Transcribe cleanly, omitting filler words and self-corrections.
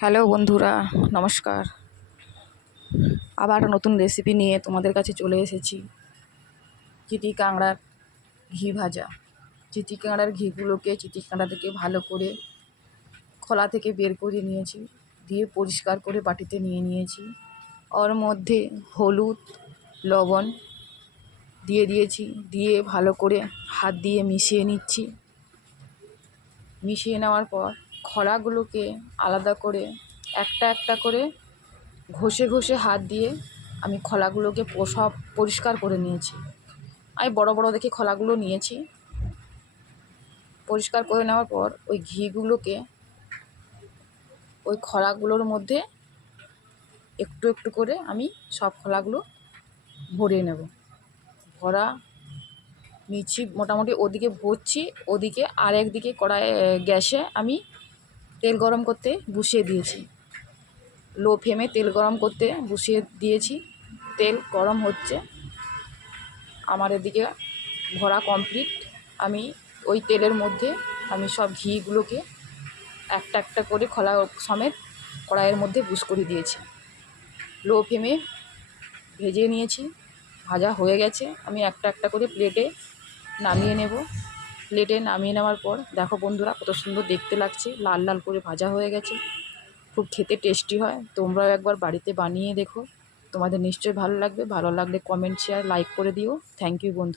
Hello বন্ধুরা, নমস্কার। আবার নতুন রেসিপি নিয়ে তোমাদের কাছে চলে এসেছি। চিটি কাঁকড়ার ঘি ভাজা। চিটি কাঁকড়ার ঘিগুলোকে চিটি কাঁকড়া থেকে ভালো করে খোলা থেকে বের করে নিয়েছি, দিয়ে পরিষ্কার করে বাটিতে নিয়ে নিয়েছি। ওর মধ্যে হলুদ, লবণ দিয়ে দিয়েছি, দিয়ে ভালো করে হাত দিয়ে মিশিয়ে নিচ্ছি। মিশিয়ে নেওয়ার পর খোলাগুলোকে আলাদা করে একটা একটা করে ঘষে ঘষে হাত দিয়ে আমি খোলাগুলোকে সব পরিষ্কার করে নিয়েছি। আমি বড় বড় দেখে খোলাগুলো নিয়েছি। পরিষ্কার করে নেওয়ার পর ওই ঘিগুলোকে ওই খোলাগুলোর মধ্যে একটু একটু করে আমি সব খোলাগুলো ভরে নেব। ভরা নিচ্ছি, মোটামুটি ওদিকে ভরছি, ওদিকে আর একদিকে গ্যাসে আমি তেল গরম করতে বসিয়ে দিয়েছি। লো ফ্লেমে তেল গরম করতে বসিয়ে দিয়েছি। তেল গরম হচ্ছে, আমার এদিকে ভরা কমপ্লিট। আমি ওই তেলের মধ্যে আমি সব ঘিগুলোকে একটা একটা করে খোলা সমেত কড়াইয়ের মধ্যে বুস করে দিয়েছি। লো ফ্লেমে ভেজে নিয়েছি, ভাজা হয়ে গেছে। আমি একটা একটা করে প্লেটে নামিয়ে নেব। প্লেটে নামিয়ে নেওয়ার পর দেখো বন্ধুরা, কত সুন্দর দেখতে লাগছে, লাল লাল করে ভাজা হয়ে গেছে। খুব খেতে টেস্টি হয়। তোমরাও একবার বাড়িতে বানিয়ে দেখো, তোমাদের নিশ্চয়ই ভালো লাগবে। ভালো লাগলে কমেন্ট, শেয়ার, লাইক করে দিও। থ্যাংক ইউ বন্ধু।